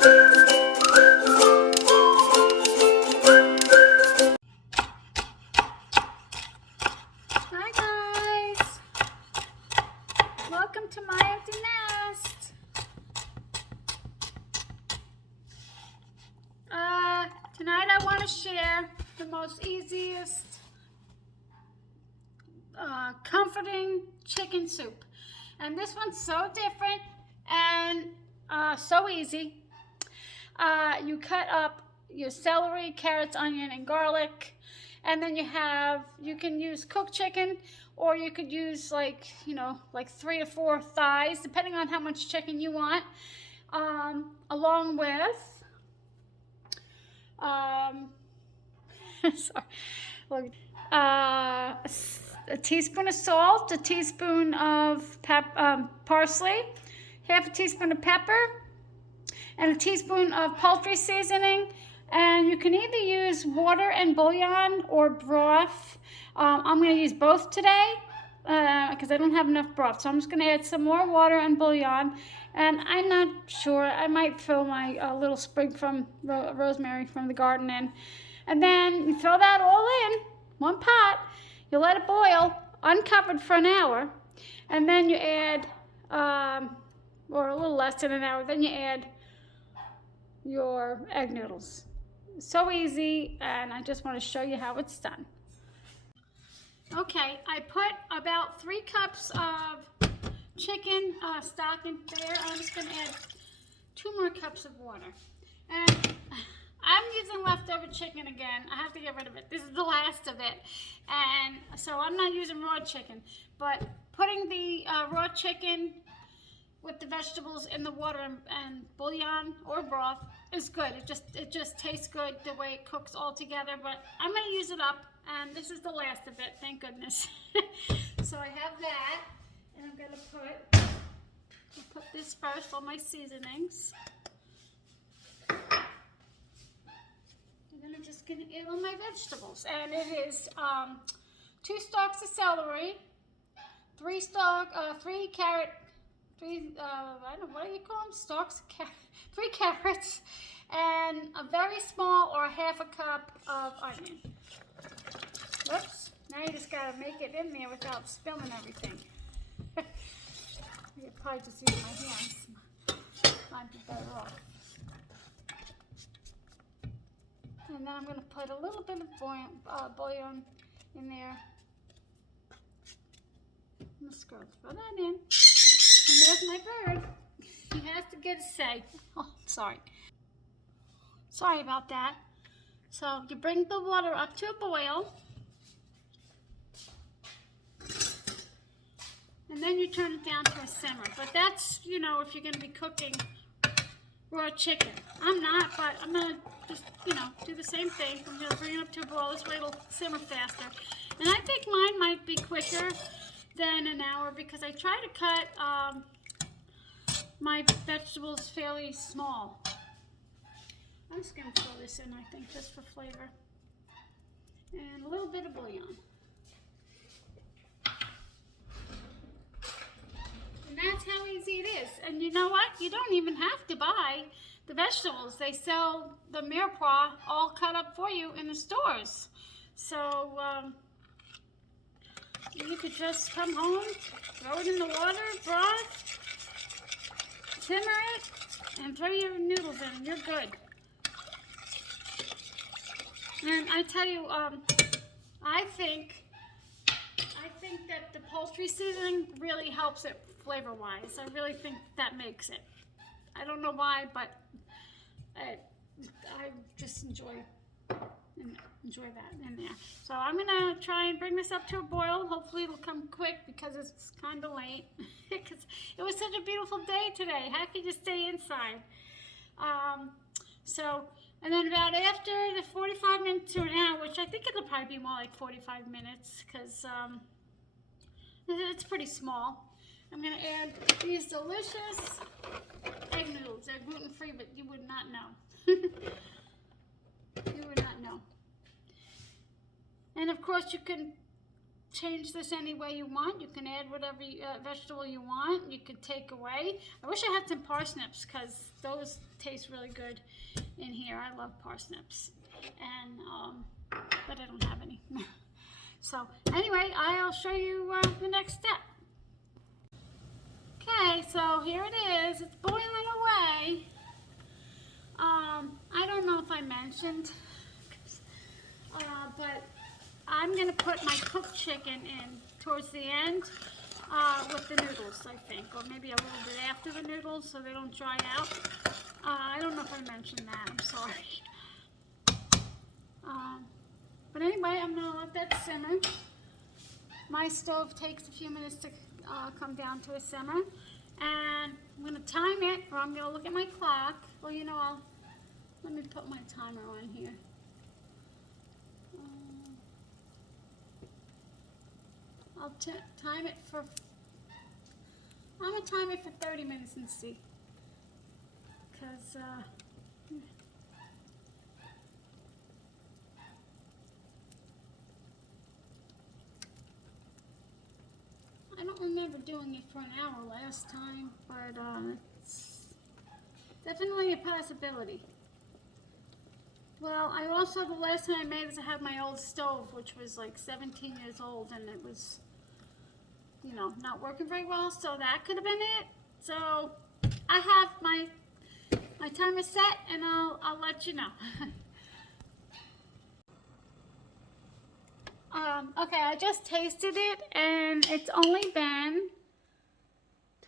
Hi guys, welcome to my empty nest. Tonight I want to share the most easiest, comforting chicken soup. And this one's so different and so easy. You cut up your celery, carrots, onion, and garlic. And then you can use cooked chicken, or you could use like 3 or 4 thighs, depending on how much chicken you want, along with, a teaspoon of salt, a teaspoon of parsley, half a teaspoon of pepper, and a teaspoon of poultry seasoning. And you can either use water and bouillon or broth. I'm going to use both today because I don't have enough broth. So I'm just going to add some more water and bouillon. And I'm not sure. I might throw my little sprig from rosemary from the garden in. And then you throw that all in one pot. You let it boil uncovered for an hour. And then you add, or a little less than an hour, then you add your egg noodles. So easy, and I just want to show you how it's done. Okay, I put about 3 cups of chicken stock in there. I'm just going to add 2 more cups of water. And I'm using leftover chicken again. I have to get rid of it. This is the last of it. And so I'm not using raw chicken, but putting the raw chicken with the vegetables in the water and bouillon or broth is good. It just tastes good the way it cooks all together. But I'm going to use it up, and this is the last of it, thank goodness. So I have that, and I'm going to put this first, all my seasonings. And then I'm just going to add all my vegetables, and it is 2 stalks of celery, 3 carrot. I don't know, what do you call them? Stalks? 3 carrots, and a very small or half a cup of onion. Whoops. Now you just got to make it in there without spilling everything. You could probably just use my hands. Might be better off. And then I'm going to put a little bit of bouillon in there. I'm just going to throw that in. And there's my bird. He has to get a say. Oh, sorry. Sorry about that. So you bring the water up to a boil. And then you turn it down to a simmer. But that's, if you're going to be cooking raw chicken. I'm not, but I'm going to just, do the same thing. I'm going to bring it up to a boil. This way it'll simmer faster. And I think mine might be quicker than an hour because I try to cut my vegetables fairly small. I'm just going to throw this in, I think, just for flavor. And a little bit of bouillon. And that's how easy it is. And you know what? You don't even have to buy the vegetables. They sell the mirepoix all cut up for you in the stores. So you could just come home, throw it in the water, broth, simmer it, and throw your noodles in, and you're good. And I tell you, I think that the poultry seasoning really helps it flavor-wise. I really think that makes it. I don't know why, but I just enjoy that in there. So I'm gonna try and bring this up to a boil. Hopefully it'll come quick because it's kind of late. Because it was such a beautiful day today. Happy to stay inside. And then about after the 45 minutes to an hour, which I think it'll probably be more like 45 minutes because it's pretty small. I'm gonna add these delicious egg noodles. They're gluten-free, but you would not know. You would not know. And of course you can change this any way you want. You can add whatever vegetable you want. You could take away. I wish I had some parsnips because those taste really good in here. I love parsnips, and but I don't have any. So anyway, I'll show you the next step. Okay, so here it is. It's boiling away. I don't know if I mentioned, but I'm going to put my cooked chicken in towards the end with the noodles, I think, or maybe a little bit after the noodles so they don't dry out. I don't know if I mentioned that. I'm sorry. But anyway, I'm going to let that simmer. My stove takes a few minutes to come down to a simmer. And I'm going to time it, or I'm going to look at my clock. Well, you know, let me put my timer on here. I'll time it for, I'm going to time it for 30 minutes and see. Because, I don't remember doing it for an hour last time, but it's definitely a possibility. Well, I also, the last time I made this, I had my old stove, which was like 17 years old, and it was, you know, not working very well, so that could have been it. So I have my timer set, and I'll let you know. Okay, I just tasted it, and it's only been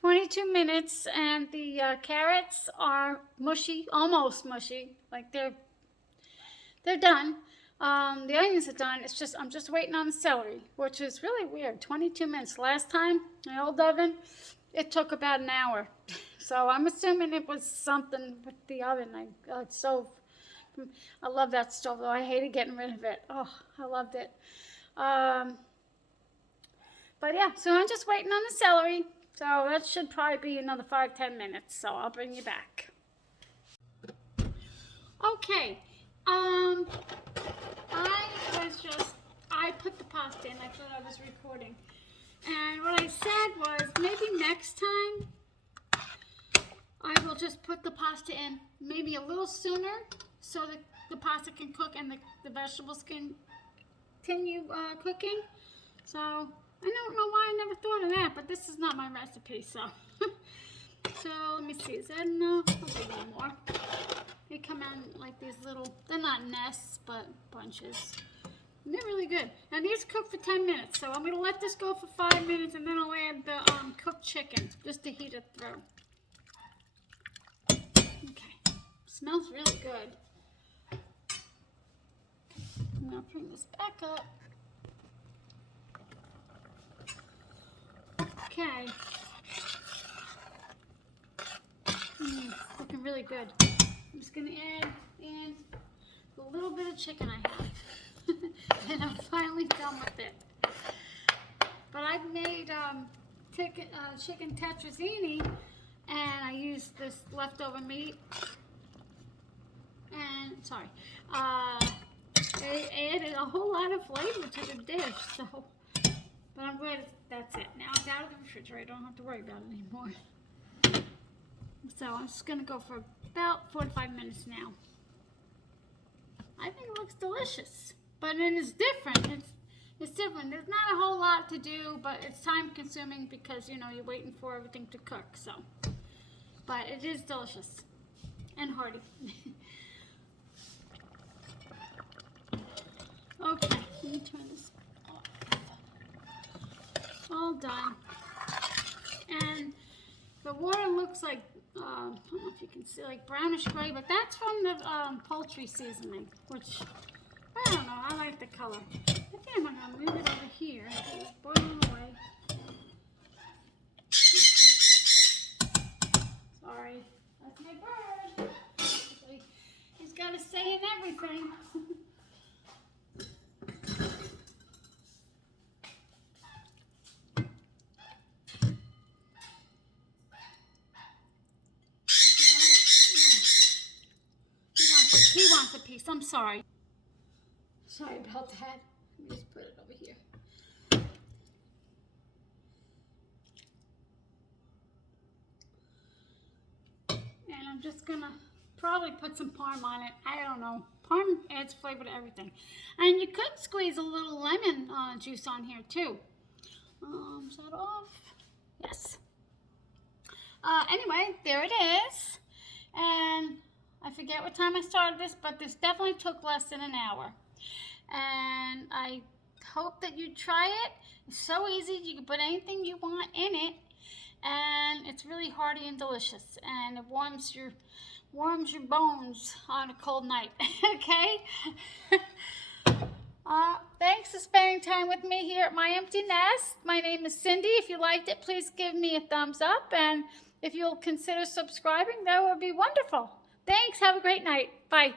22 minutes, and the carrots are mushy, almost mushy, like they're done. The onions are done. It's just, I'm just waiting on the celery, which is really weird. 22 minutes. Last time, my old oven, it took about an hour. So I'm assuming it was something with the oven. Stove. I love that stove, though. I hated getting rid of it. Oh, I loved it. But yeah, so I'm just waiting on the celery. So that should probably be another 5-10 minutes. So I'll bring you back. Okay. I put the pasta in. I thought I was recording. And what I said was maybe next time I will just put the pasta in maybe a little sooner so that the pasta can cook and the vegetables can continue cooking. So I don't know why I never thought of that, but this is not my recipe, so. So let me see, is that enough? I'll do one more. They come out like these little, they're not nests, but bunches. And they're really good. And these cook for 10 minutes, so I'm going to let this go for 5 minutes, and then I'll add the cooked chicken just to heat it through. Okay, smells really good. I'm going to bring this back up. Okay. Looking really good. I'm just going to add in a little bit of chicken I have. And I'm finally done with it. But I've made chicken tetrazzini, and I used this leftover meat. And, sorry, it added a whole lot of flavor to the dish. So, but I'm glad that's it. Now it's out of the refrigerator. I don't have to worry about it anymore. So I'm just going to go for about 4 to 5 minutes now. I think it looks delicious. But then it's different. It's different. There's not a whole lot to do, but it's time consuming because, you know, you're waiting for everything to cook. So, but it is delicious and hearty. Okay, let me turn this off. All done. And the water looks like, I don't know if you can see, like brownish gray, but that's from the poultry seasoning, which, I don't know, I like the color. I think I'm going to move it over here. It's boiling away. Sorry, that's my bird. He's got a say in everything. He wants a piece. I'm sorry. Sorry about that. Let me just put it over here. And I'm just gonna probably put some parm on it. I don't know. Parm adds flavor to everything. And you could squeeze a little lemon juice on here too. Is that off? Yes. Anyway, there it is. And I forget what time I started this, but this definitely took less than an hour. And I hope that you try it. It's so easy. You can put anything you want in it. And it's really hearty and delicious. And it warms your bones on a cold night. Okay? Thanks for spending time with me here at My Empty Nest. My name is Cindy. If you liked it, please give me a thumbs up. And if you'll consider subscribing, that would be wonderful. Thanks. Have a great night. Bye.